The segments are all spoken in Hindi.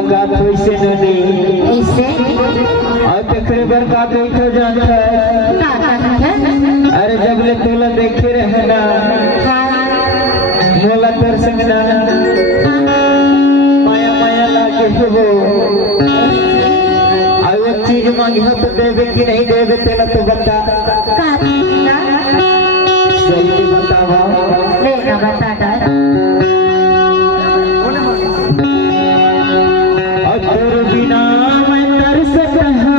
मुलाकात हुई से नदी ऐसे और देखने पर का बैठो जाता है। अरे जब ले तोला देखे रहे ना मोला तर संग ना माया माया लागे हो और वो चीज मांगी हो तो देवे कि नहीं देवे तेला तो बता जल्दी बतावा लेना बता कर और बिना मैं तरस रहा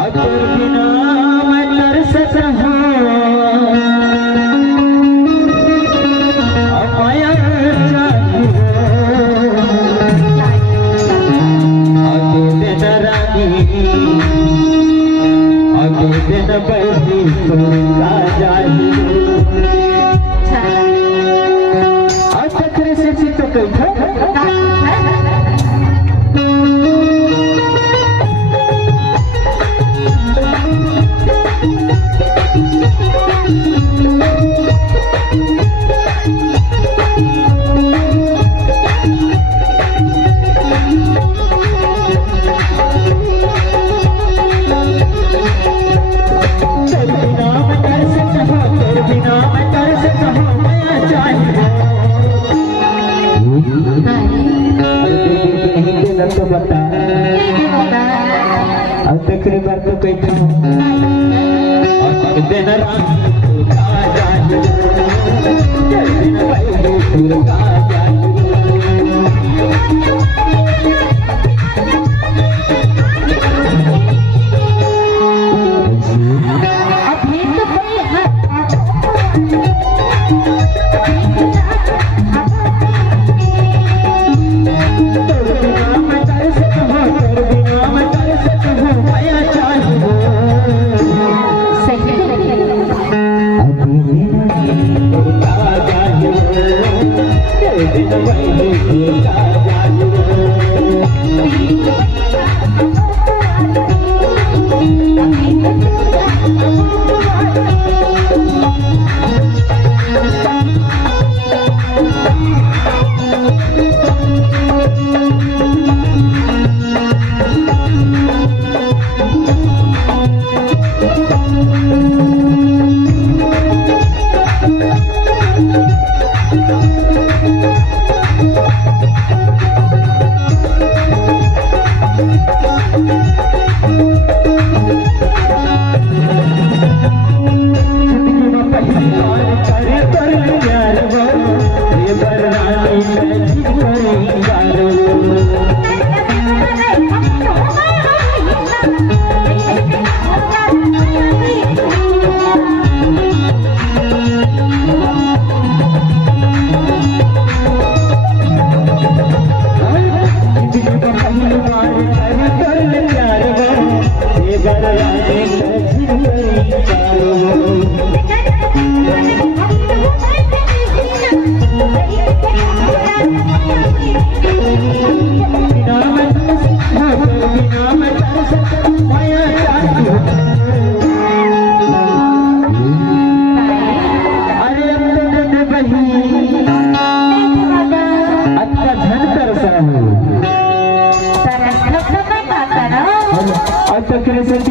और बिना मैं तरस रहा माया दिन बैठी का जाए और चक्र से चित्त तो बता अब तकरी बार तो कही था और दिन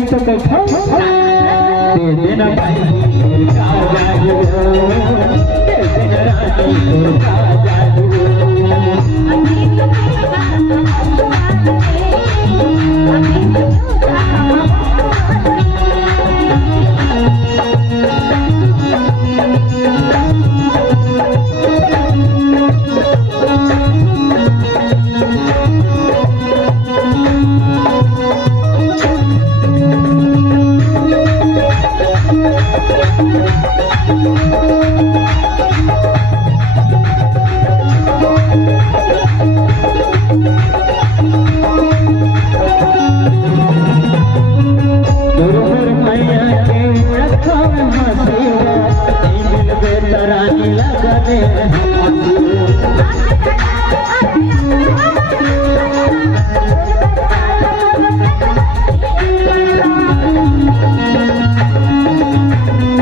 तो कैठा दे देना भाई का जादू दे देना रानी का जादू रानी लगा दे